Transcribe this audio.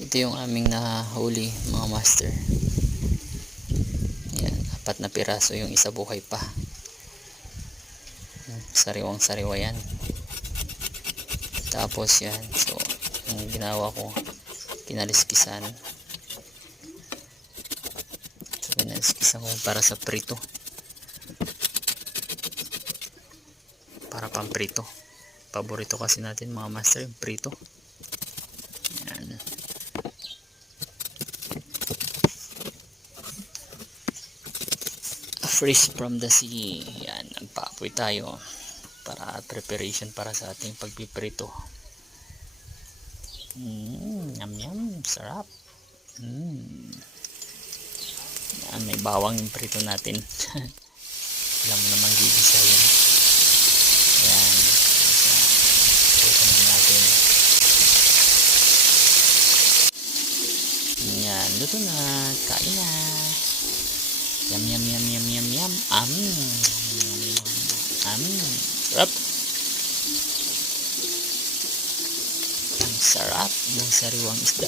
Ito yung aming nahuli mga master. Yan, 4 na piraso, yung isa buhay pa. Sariwang sariwa yan. Tapos yan, so yung ginawa ko, kinaliskisan. So kinaliskisan ko para sa prito, para pang prito. Paborito kasi natin mga master yung prito. Yan. Fresh from the sea. Yan, nagpaapoy tayo para preparation para sa ating pagpiprito. Yum yum, sarap. Yan, may bawang yung prito natin. Alam mo naman gigisa yun. Yan, prito na natin. Yan, luto na, kain na. Yum yum yum yum yum yum. Sarap. Ang sarap ng sariwang isda.